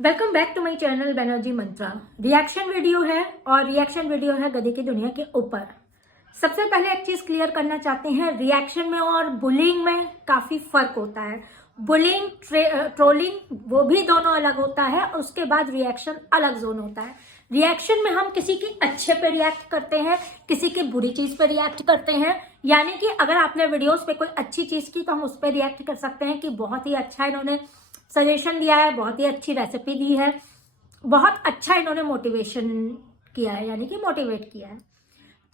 Welcome back to my channel Banerjee Mantra. Reaction video है और reaction video है गधी की दुनिया के ऊपर। सबसे पहले एक चीज क्लियर करना चाहते हैं, रिएक्शन में और बुलिंग में काफी फर्क होता है। बुलिंग ट्रोलिंग वो भी दोनों अलग होता है, उसके बाद रिएक्शन अलग जोन होता है। रिएक्शन में हम किसी की अच्छे पे रिएक्ट करते हैं, किसी की बुरी चीज पे रिएक्ट करते हैं। यानी कि अगर आपने वीडियोस पे कोई अच्छी चीज की तो हम उस पर रिएक्ट कर सकते हैं कि बहुत ही अच्छा इन्होंने सजेशन दिया है, बहुत ही अच्छी रेसिपी दी है, बहुत अच्छा इन्होंने मोटिवेशन किया है, यानी कि मोटिवेट किया है।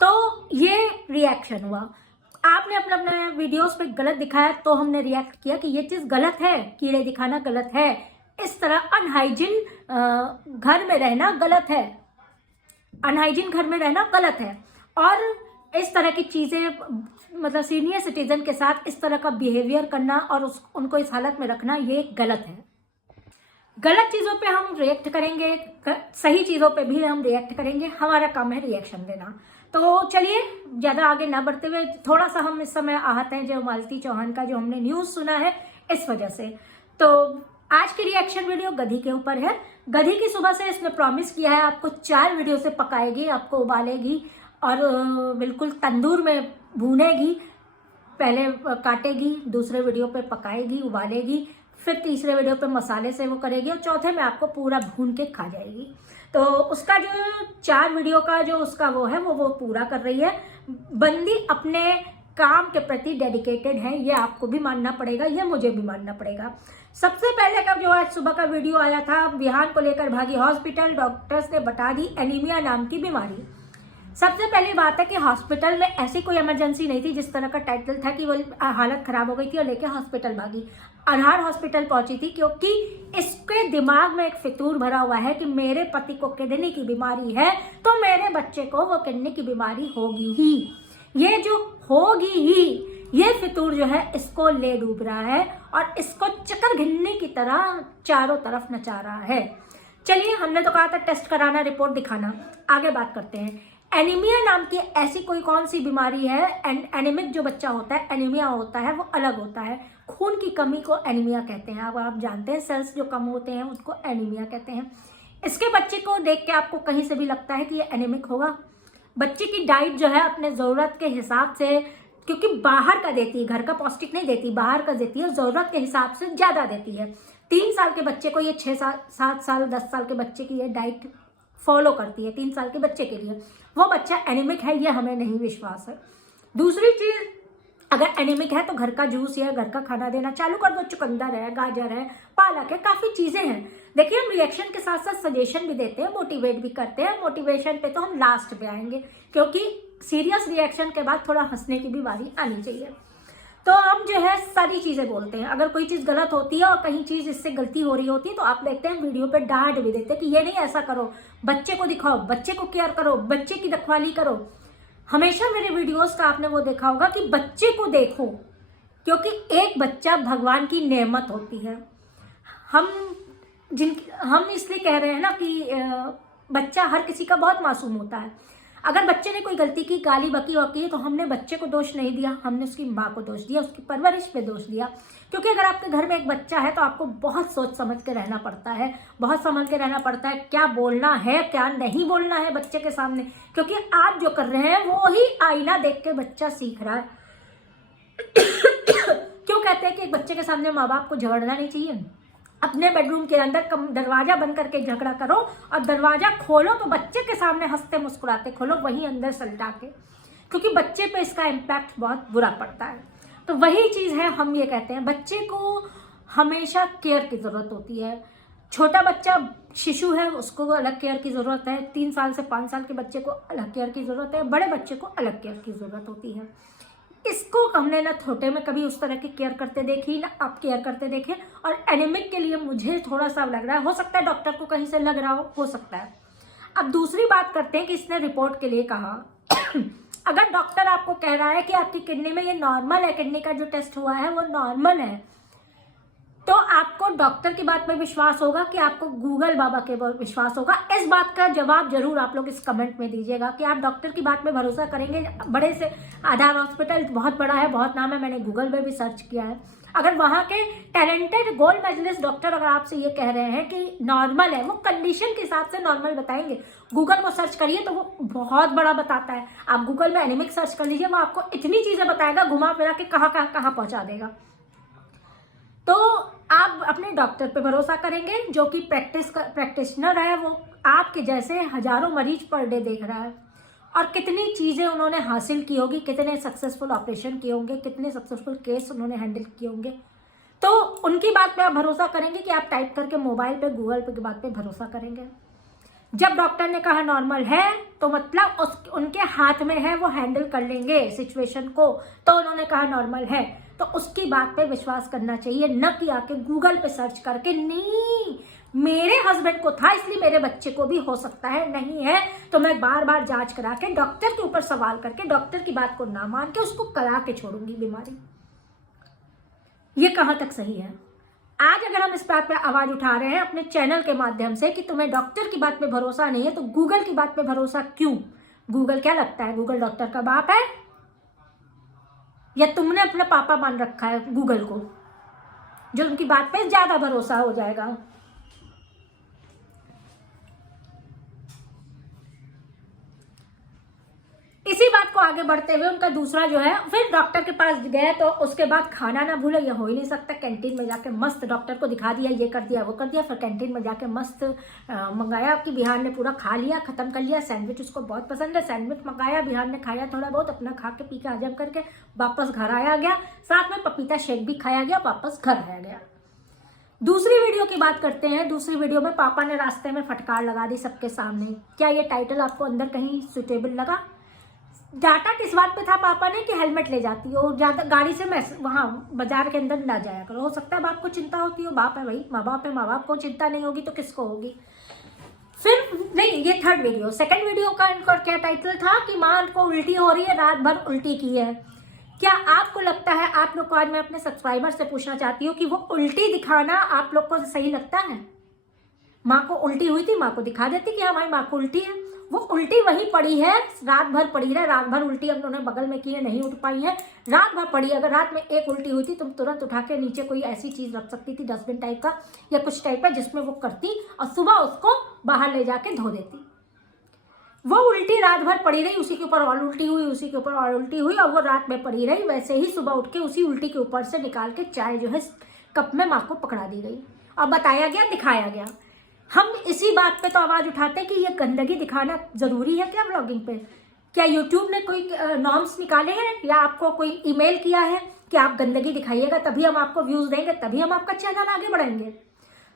तो ये रिएक्शन हुआ। आपने अपने अपने वीडियोस पे गलत दिखाया तो हमने रिएक्ट किया कि ये चीज गलत है, कीड़े दिखाना गलत है, इस तरह अनहाइजीन घर में रहना गलत है, अनहाइजीन घर में रहना गलत है, और इस तरह की चीजें मतलब सीनियर सिटीजन के साथ इस तरह का बिहेवियर करना और उनको इस हालत में रखना ये गलत है। गलत चीजों पे हम रिएक्ट करेंगे, सही चीजों पे भी हम रिएक्ट करेंगे, हमारा काम है रिएक्शन देना। तो चलिए ज्यादा आगे ना बढ़ते हुए थोड़ा सा हम इस समय आहत हैं जो मालती चौहान का जो हमने न्यूज सुना है इस वजह से। तो आज की रिएक्शन वीडियो गधी के ऊपर है। गधी की सुबह से इसने प्रॉमिस किया है आपको 4 वीडियो से पकाएगी, आपको उबालेगी और बिल्कुल तंदूर में भूनेगी। पहले काटेगी, दूसरे वीडियो पे पकाएगी, उबालेगी, फिर तीसरे वीडियो पे मसाले से वो करेगी और चौथे में आपको पूरा भून के खा जाएगी। तो उसका जो 4 वीडियो का जो उसका वो है वो पूरा कर रही है। बंदी अपने काम के प्रति डेडिकेटेड है, ये आपको भी मानना पड़ेगा, ये मुझे भी मानना पड़ेगा। सबसे पहले का जो आज सुबह का वीडियो आया था, बिहान को लेकर भागी हॉस्पिटल, डॉक्टर्स ने बता दी एनीमिया नाम की बीमारी। सबसे पहली बात है कि हॉस्पिटल में ऐसी कोई इमरजेंसी नहीं थी, जिस तरह का टाइटल था कि वो हालत खराब हो गई थी और लेके हॉस्पिटल भागी। अनहार हॉस्पिटल पहुंची थी क्योंकि इसके दिमाग में एक फितूर भरा हुआ है कि मेरे पति को किडनी की बीमारी है तो मेरे बच्चे को वो किडनी की बीमारी होगी ही। ये जो होगी ही, ये फितूर जो है इसको ले डूब रहा है और इसको चक्कर घिन्नी की तरह चारों तरफ नचा रहा है। चलिए, हमने तो कहा था टेस्ट कराना, रिपोर्ट दिखाना, आगे बात करते हैं। एनीमिया नाम की ऐसी कोई कौन सी बीमारी है? एनीमिक जो बच्चा होता है, एनीमिया होता है, वो अलग होता है। खून की कमी को एनीमिया कहते हैं। अब आप जानते हैं सेल्स जो कम होते हैं उसको एनीमिया कहते हैं। इसके बच्चे को देख के आपको कहीं से भी लगता है कि ये एनीमिक होगा? बच्चे की डाइट जो है अपने ज़रूरत के हिसाब से, क्योंकि बाहर का देती है, घर का पौष्टिक नहीं देती, बाहर का देती है, ज़रूरत के हिसाब से ज़्यादा देती है। 3 साल के बच्चे को ये 6 साल 7 साल 10 साल के बच्चे की ये डाइट फॉलो करती है। 3 साल के बच्चे के लिए वो बच्चा एनीमिक है, ये हमें नहीं विश्वास है। दूसरी चीज, अगर एनीमिक है तो घर का जूस या घर का खाना देना चालू कर दो। चुकंदर है, गाजर है, पालक है, काफी चीजें हैं। देखिए, हम रिएक्शन के साथ साथ सजेशन भी देते हैं, मोटिवेट भी करते हैं। मोटिवेशन पे तो हम लास्ट पे आएंगे क्योंकि सीरियस रिएक्शन के बाद थोड़ा हंसने की भी बारी आनी चाहिए। तो हम जो है सारी चीजें बोलते हैं। अगर कोई चीज गलत होती है और कहीं चीज इससे गलती हो रही होती है तो आप देखते हैं वीडियो पे डांट भी देते हैं कि ये नहीं ऐसा करो, बच्चे को दिखाओ, बच्चे को केयर करो, बच्चे की रखवाली करो। हमेशा मेरे वीडियोस का आपने वो देखा होगा कि बच्चे को देखो, क्योंकि एक बच्चा भगवान की नेमत होती है। हम इसलिए कह रहे हैं ना कि बच्चा हर किसी का बहुत मासूम होता है। अगर बच्चे ने कोई गलती की, गाली बकी वकी है, तो हमने बच्चे को दोष नहीं दिया, हमने उसकी माँ को दोष दिया, उसकी परवरिश पे दोष दिया। क्योंकि अगर आपके घर में एक बच्चा है तो आपको बहुत सोच समझ के रहना पड़ता है, बहुत समझ के रहना पड़ता है क्या बोलना है, क्या नहीं बोलना है बच्चे के सामने। क्योंकि आप जो कर रहे हैं वो ही आईना देख के बच्चा सीख रहा है। क्यों कहते हैं कि एक बच्चे के सामने माँ बाप को झगड़ना नहीं चाहिए? अपने बेडरूम के अंदर दरवाजा बंद करके झगड़ा करो और दरवाजा खोलो तो बच्चे के सामने हंसते मुस्कुराते खोलो, वहीं अंदर सलटा के, क्योंकि बच्चे पे इसका इम्पैक्ट बहुत बुरा पड़ता है। तो वही चीज है, हम ये कहते हैं बच्चे को हमेशा केयर की जरूरत होती है। छोटा बच्चा शिशु है, उसको अलग केयर की जरूरत है। 3 साल से 5 साल के बच्चे को अलग केयर की जरूरत है, बड़े बच्चे को अलग केयर की जरूरत होती है। इसको हमने ना छोटे में कभी उस तरह की केयर करते देखी, ना आप केयर करते देखे। और एनीमिक के लिए मुझे थोड़ा सा लग रहा है, हो सकता है डॉक्टर को कहीं से लग रहा हो सकता है। अब दूसरी बात करते हैं कि इसने रिपोर्ट के लिए कहा। अगर डॉक्टर आपको कह रहा है कि आपकी किडनी में ये नॉर्मल है, किडनी का जो टेस्ट हुआ है वो नॉर्मल है, तो आपको डॉक्टर की बात पे विश्वास होगा कि आपको गूगल बाबा के विश्वास होगा? इस बात का जवाब जरूर आप लोग इस कमेंट में दीजिएगा कि आप डॉक्टर की बात पे भरोसा करेंगे। बड़े से आधार हॉस्पिटल बहुत बड़ा है, बहुत नाम है, मैंने गूगल पे भी सर्च किया है। अगर वहाँ के टैलेंटेड गोल्ड मेडलिस्ट डॉक्टर अगर आपसे ये कह रहे हैं कि नॉर्मल है, वो कंडीशन के हिसाब से नॉर्मल बताएंगे। गूगल को सर्च करिए तो वो बहुत बड़ा बताता है। आप गूगल में एनीमिक सर्च कर लीजिए, वो आपको इतनी चीजें बताएगा, घुमा फिरा के कहाँ पहुंचा देगा। तो आप अपने डॉक्टर पे भरोसा करेंगे जो कि प्रैक्टिशनर है, वो आपके जैसे हजारों मरीज पर डे देख रहा है, और कितनी चीजें उन्होंने हासिल की होगी, कितने सक्सेसफुल ऑपरेशन किए होंगे, कितने सक्सेसफुल केस उन्होंने हैंडल किए होंगे। तो उनकी बात पे आप भरोसा करेंगे कि आप टाइप करके मोबाइल पे गूगल पे की बात पे भरोसा करेंगे? जब डॉक्टर ने कहा नॉर्मल है तो मतलब उनके हाथ में है, वो हैंडल कर लेंगे सिचुएशन को, तो उन्होंने कहा नॉर्मल है तो उसकी बात पे विश्वास करना चाहिए, न कि आके गूगल पे सर्च करके नहीं मेरे हस्बैंड को था इसलिए मेरे बच्चे को भी हो सकता है, नहीं है तो मैं बार बार जांच करा के डॉक्टर के ऊपर सवाल करके डॉक्टर की बात को ना मान के उसको करा के छोड़ूंगी बीमारी। ये कहां तक सही है? आज अगर हम इस बात पे आवाज उठा रहे हैं अपने चैनल के माध्यम से कि तुम्हें डॉक्टर की बात पे भरोसा नहीं है तो गूगल की बात पे भरोसा क्यों? गूगल क्या लगता है, गूगल डॉक्टर का बाप है? या तुमने अपना पापा मान रखा है गूगल को, जो उनकी बात पे ज्यादा भरोसा हो जाएगा? इसी बात को आगे बढ़ते हुए उनका दूसरा जो है, फिर डॉक्टर के पास गए तो उसके बाद खाना ना भूले, ये हो ही नहीं सकता। कैंटीन में जाके मस्त डॉक्टर को दिखा दिया, ये कर दिया वो कर दिया, फिर कैंटीन में जाके मस्त मंगाया। आपकी बिहार ने पूरा खा लिया, खत्म कर लिया। सैंडविच उसको बहुत पसंद है, सैंडविच मंगाया, बिहार ने खाया थोड़ा बहुत, अपना खा के पी के हजम करके वापस घर आया गया। साथ में पपीता शेक भी खाया गया, वापस घर आया गया। दूसरी वीडियो की बात करते हैं। दूसरी वीडियो में पापा ने रास्ते में फटकार लगा दी सबके सामने। क्या ये टाइटल आपको अंदर कहीं सुटेबल लगा? डाटा किस बात पे था पापा ने कि हेलमेट ले जाती हो, ज्यादा गाड़ी से वहां बाजार के अंदर ना जाया करो। हो सकता है बाप को चिंता होती हो, बाप है भाई, माँ बाप है, माँ बाप को चिंता नहीं होगी तो किसको होगी? फिर नहीं, ये थर्ड वीडियो। सेकंड वीडियो का इनका क्या टाइटल था कि माँ को उल्टी हो रही है, रात भर उल्टी की है। क्या आपको लगता है, आप लोग को आज मैं अपने सब्सक्राइबर से पूछना चाहती हूँ कि वो उल्टी दिखाना आप लोग को सही लगता है? माँ को उल्टी हुई थी, माँ को दिखा देती कि हमारी माँ को उल्टी है। वो उल्टी वहीं पड़ी है, रात भर पड़ी है, रात भर उल्टी हम उन्होंने बगल में की है, नहीं उठ पाई है, रात भर पड़ी। अगर रात में एक उल्टी हुई थी तुम तुरंत उठा के नीचे कोई ऐसी चीज रख सकती थी, डस्टबिन टाइप का या कुछ टाइप का, जिसमें वो करती और सुबह उसको बाहर ले जाके धो देती। वो उल्टी रात भर पड़ी रही, उसी के ऊपर और उल्टी हुई, उसी के ऊपर और उल्टी हुई, और वो रात में पड़ी रही। वैसे ही सुबह उठ के उसी उल्टी के ऊपर से निकाल के चाय जो है कप में माँ को पकड़ा दी गई और बताया गया, दिखाया गया। हम इसी बात पे तो आवाज उठाते हैं कि ये गंदगी दिखाना जरूरी है क्या ब्लॉगिंग पे? क्या यूट्यूब ने कोई नॉर्म्स निकाले हैं या आपको कोई ईमेल किया है कि आप गंदगी दिखाइएगा तभी हम आपको व्यूज देंगे, तभी हम आपका चैनल आगे बढ़ाएंगे?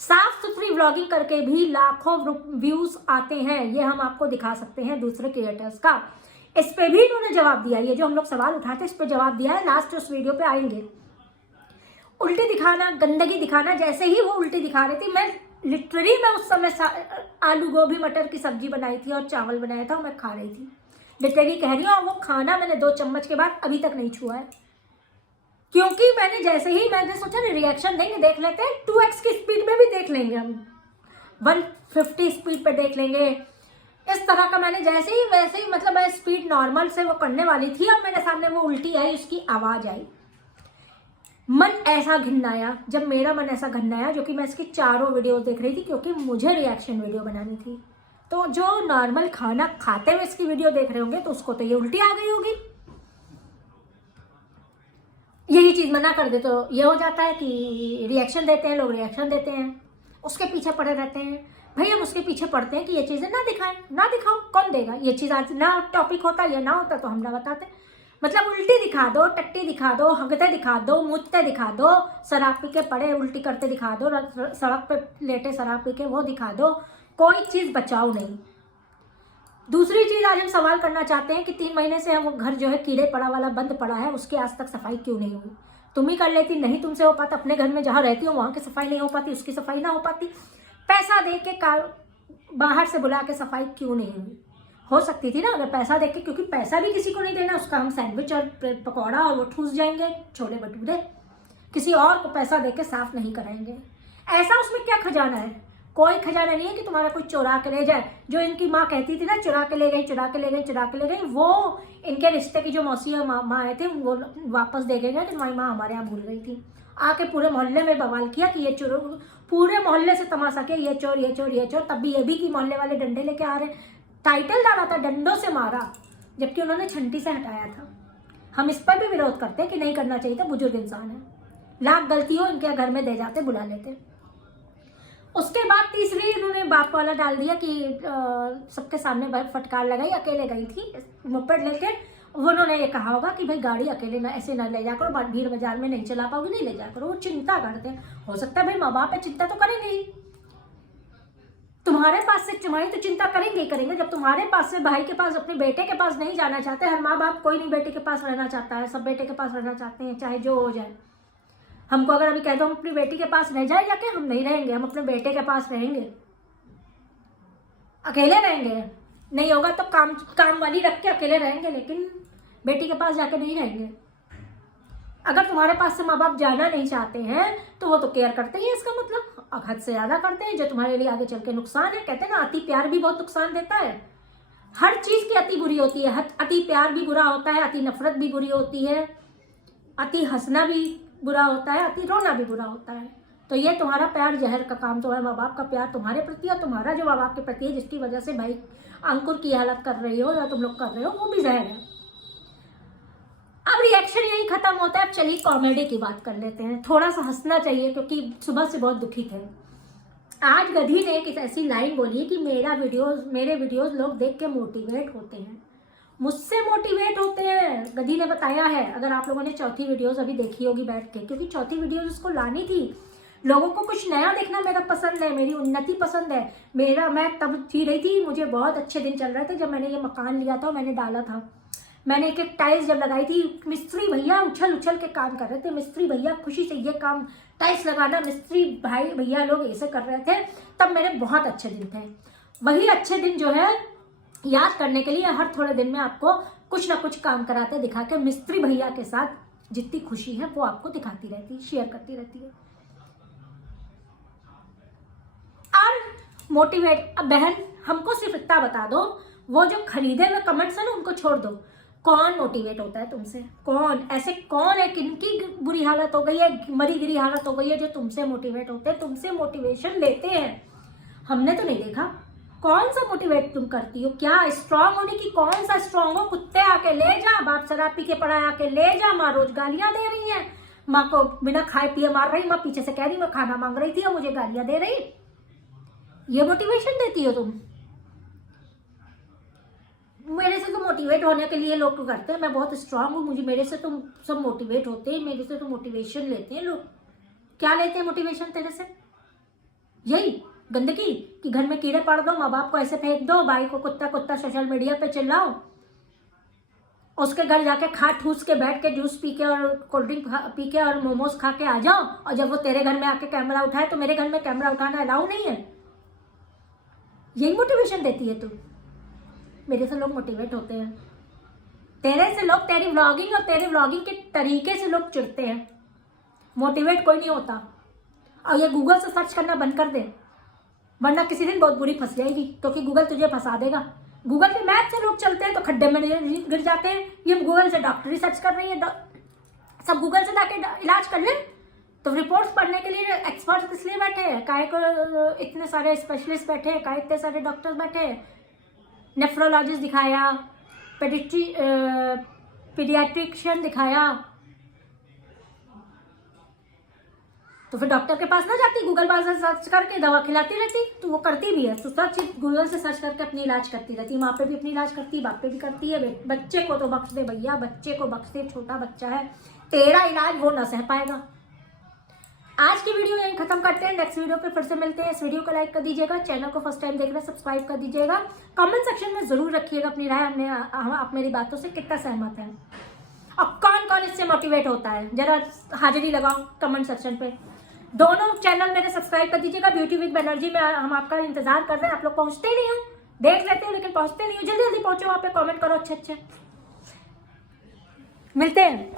साफ सुथरी व्लॉगिंग करके भी लाखों व्यूज आते हैं, ये हम आपको दिखा सकते हैं दूसरे क्रिएटर्स का। इस पे भी इन्होंने जवाब दिया, ये जो हम लोग सवाल उठाते हैं इस पे जवाब दिया है, लास्ट उस वीडियो पे आएंगे। उल्टी दिखाना, गंदगी दिखाना, जैसे ही वो उल्टी दिखा रही थी, मैं लिटरली मैं उस समय आलू गोभी मटर की सब्जी बनाई थी और चावल बनाया था, मैं खा रही थी, लिटरली कह रही हूँ। और वो खाना मैंने 2 चम्मच के बाद अभी तक नहीं छुआ है, क्योंकि मैंने जैसे ही मैंने सोचा रिएक्शन देंगे, देख लेते हैं 2x की स्पीड में भी देख लेंगे, हम 150 स्पीड पे देख लेंगे, इस तरह का। मैंने जैसे ही वैसे ही मतलब मैं स्पीड नॉर्मल से वो करने वाली थी और मेरे सामने वो उल्टी आई, उसकी आवाज आई, मन ऐसा घिन्नाया। जब मेरा मन ऐसा घिन्नाया, जो कि मैं इसकी 4 वीडियो देख रही थी क्योंकि मुझे रिएक्शन वीडियो बनानी थी, तो जो नॉर्मल खाना खाते हुए इसकी वीडियो देख रहे होंगे तो उसको तो ये उल्टी आ गई होगी। यही चीज मना कर दे तो ये हो जाता है कि रिएक्शन देते हैं लोग, रिएक्शन देते हैं, उसके पीछे पड़े रहते हैं। भाई हम उसके पीछे पड़ते हैं कि ये चीजें ना दिखाएं, ना दिखाओ, कौन देगा? ये चीज आज ना टॉपिक होता या ना होता तो हम ना बताते। मतलब उल्टी दिखा दो, टट्टी दिखा दो, हगते दिखा दो, मुझते दिखा दो, शराब पी के पड़े उल्टी करते दिखा दो, सड़क पे लेटे शराब पी के वो दिखा दो, कोई चीज बचाओ नहीं। दूसरी चीज आज हम सवाल करना चाहते हैं कि 3 महीने से वो घर जो है कीड़े पड़ा वाला बंद पड़ा है, उसकी आज तक सफाई क्यों नहीं हुई? तुम ही कर लेती, नहीं तुमसे हो पाता, अपने घर में जहां रहती हो वहां की सफाई नहीं हो पाती, उसकी सफाई ना हो पाती, पैसा दे के बाहर से बुला के सफाई क्यों नहीं हुई? हो सकती थी ना अगर पैसा देके, क्योंकि पैसा भी किसी को नहीं देना, उसका हम सैंडविच और पकौड़ा और वो ठूस जाएंगे छोले भटूरे, किसी और को पैसा देके साफ नहीं कराएंगे। ऐसा उसमें क्या खजाना है? कोई खजाना नहीं है कि तुम्हारा कोई चुरा के ले जाए। जो इनकी माँ कहती थी ना, चुरा के ले गई, चुरा के ले गई, चुरा के ले गई, वो इनके रिश्ते की जो मौसी और माँ आए थे वो वापस दे गए कि तुम्हारी माँ हमारे यहाँ भूल गई थी। आके पूरे मोहल्ले में बवाल किया कि ये चोर, पूरे मोहल्ले से तमाशा किया, ये चोर, ये चोर, ये चोर। तब भी ये भी कि मोहल्ले वाले डंडे लेके आ रहे, टाइटल डाला था डंडों से मारा, जबकि उन्होंने छंटी से हटाया था। हम इस पर भी विरोध करते हैं कि नहीं करना चाहिए था, बुजुर्ग इंसान है, लाख गलती हो इनके घर में दे जाते, बुला लेते। उसके बाद तीसरी इन्होंने बाप वाला डाल दिया कि सबके सामने फटकार लगाई, अकेले गई थी मोपेड लेके। उन्होंने ये कहा होगा कि भाई गाड़ी अकेले ना ऐसे ना ले जा करो, भीड़ बाजार में नहीं चला पाओगे, नहीं ले जा करो। वो चिंता करते हैं, हो सकता है भाई माँ बाप है, चिंता तो करेंगे ही। तुम्हारे पास से तुम्हारी तो चिंता करेंगे ही करेंगे। जब तुम्हारे पास से भाई के पास, अपने बेटे के पास नहीं जाना चाहते, हर माँ बाप कोई नहीं बेटे के पास रहना चाहता है, सब बेटे के पास रहना चाहते हैं, चाहे जो हो जाए। हमको अगर अभी कह दो हम अपनी बेटी के पास रह जाए जाके, हम नहीं रहेंगे, हम अपने बेटे के पास रहेंगे, अकेले रहेंगे। नहीं होगा तो काम वाली रख के अकेले रहेंगे, लेकिन बेटी के पास जाके नहीं रहेंगे। अगर तुम्हारे पास से माँ बाप जाना नहीं चाहते हैं तो वो तो केयर करते ही हैं, इसका मतलब हद से ज्यादा करते हैं, जो तुम्हारे लिए आगे चल के नुकसान है। कहते हैं ना, अति प्यार भी बहुत नुकसान देता है। हर चीज की अति बुरी होती है। अति प्यार भी बुरा होता है, अति नफरत भी बुरी होती है, अति हंसना भी बुरा होता है, अति रोना भी बुरा होता है। तो ये तुम्हारा प्यार जहर का काम तो है। माँ बाप का प्यार तुम्हारे प्रति और तुम्हारा जो माँ बाप के प्रति है, जिसकी वजह से भाई अंकुर की हालत कर रही हो या तुम लोग कर रहे हो, वो भी जहर है। अब रिएक्शन यही खत्म होता है। अब चलिए कॉमेडी की बात कर लेते हैं। थोड़ा सा हंसना चाहिए क्योंकि सुबह से बहुत दुखी थे। आज गधी ने एक ऐसी लाइन बोली है कि मेरे वीडियोस लोग देख के मोटिवेट होते हैं, मुझसे मोटिवेट होते हैं। गधी ने बताया है, अगर आप लोगों ने चौथी वीडियोस अभी देखी होगी बैठ के, क्योंकि चौथी वीडियोस उसको लानी थी। लोगों को कुछ नया देखना मेरा पसंद है, मेरी उन्नति पसंद है। मैं तब जी रही थी, मुझे बहुत अच्छे दिन चल रहे थे जब मैंने ये मकान लिया था, मैंने डाला था। मैंने एक एक टाइल्स जब लगाई थी, मिस्त्री भैया उछल उछल के काम कर रहे थे। मिस्त्री भैया खुशी से ये काम, टाइल्स लगाना, मिस्त्री भाई भैया लोग ऐसे कर रहे थे। तब मेरे बहुत अच्छे दिन थे। वही अच्छे दिन जो है याद करने के लिए हर थोड़े दिन में आपको कुछ ना कुछ काम कराते दिखा के मिस्त्री भैया के साथ जितनी खुशी है वो आपको दिखाती रहती, शेयर करती रहती है। और मोटिवेट, अब बहन हमको सिर्फ इतना बता दो, वो जो खरीदे हुए कमेंट्स है ना उनको छोड़ दो। कौन मोटिवेट होता है तुमसे? कौन ऐसे कौन है, किनकी बुरी हालत हो गई है, मरी गिरी हालत हो गई है, जो तुमसे मोटिवेट होते हैं, तुमसे मोटिवेशन लेते हैं? हमने तो नहीं देखा। कौन सा मोटिवेट तुम करती हो? क्या स्ट्रांग होने की, कौन सा स्ट्रांग हो? कुत्ते आके ले जा, बाप शराब पी के पड़ा आके ले जा, माँ रोज गालियां दे रही है, माँ को बिना खाए पिए मार रही, माँ पीछे से कह रही मैं खाना मांग रही थी और मुझे गालियां दे रही। ये मोटिवेशन देती हो तुम? मेरे से तो मोटिवेट होने के लिए लोग करते हैं, मैं बहुत स्ट्रांग हूँ, मुझे मेरे से तुम सब मोटिवेट होते हैं, मेरे से तो मोटिवेशन लेते हैं लोग। क्या लेते हैं मोटिवेशन तेरे से? यही गंदगी कि घर में कीड़े पाड़ दो, माँ बाप को ऐसे फेंक दो, भाई को कुत्ता कुत्ता सोशल मीडिया पे चिल्लाओ, उसके घर जाके खा ठूस के बैठ के जूस पी के और कोल्ड ड्रिंक पी के और मोमोज खा के आ जाओ, और जब वो तेरे घर में आके कैमरा उठाए तो मेरे घर में कैमरा उठाना अलाउ नहीं है। यही मोटिवेशन देती है तू? मेरे से लोग मोटिवेट होते हैं, तेरे से लोग, तेरी व्लॉगिंग और तेरे व्लॉगिंग के तरीके से लोग चिढ़ते हैं। मोटिवेट कोई नहीं होता। और ये गूगल से सर्च करना बंद कर दे, वरना किसी दिन बहुत बुरी फंस जाएगी, क्योंकि गूगल तुझे फंसा देगा। गूगल पे मैप से लोग चलते हैं तो खड्डे में गिर जाते हैं। ये गूगल से डॉक्टरी सर्च कर रही है, सब गूगल से जाके इलाज कर ले। तो रिपोर्ट्स पढ़ने के लिए एक्सपर्ट्स इसलिए बैठे हैं, काहे को इतने सारे स्पेशलिस्ट बैठे हैं, काहे इतने सारे डॉक्टर्स बैठे हैं। नेफ्रोलॉजिस्ट दिखाया, पीडियाट्रिशियन दिखाया, तो फिर डॉक्टर के पास ना जाती, गूगल पर से सर्च करके दवा खिलाती रहती। तो वो करती भी है, तो सब चीज गूगल से सर्च करके अपनी इलाज करती रहती। माँ पे भी अपनी इलाज करती, बाप पे भी करती है। बच्चे को तो बख्श दे भैया, बच्चे को बख्श दे, छोटा बच्चा है, तेरा इलाज वो ना सह पाएगा। आज की वीडियो यहीं खत्म करते हैं, नेक्स्ट वीडियो पे फिर से मिलते हैं। इस वीडियो को लाइक कर दीजिएगा, चैनल को फर्स्ट टाइम देख रहे हैं सब्सक्राइब कर दीजिएगा। कमेंट सेक्शन में जरूर रखिएगा अपनी राय, आप मेरी बातों से कितना सहमत है और कौन कौन इससे मोटिवेट होता है, जरा हाजिरी लगाओ कमेंट सेक्शन पे। दोनों चैनल मेरे सब्सक्राइब कर दीजिएगा। ब्यूटी विद बनर्जी में हम आपका इंतजार कर रहे हैं। आप लोग पहुंचते ही नहीं हो, देख लेते हो लेकिन पहुंचते नहीं हो। जल्दी जल्दी पहुंचो, वहां पे कमेंट करो अच्छे अच्छे। मिलते हैं।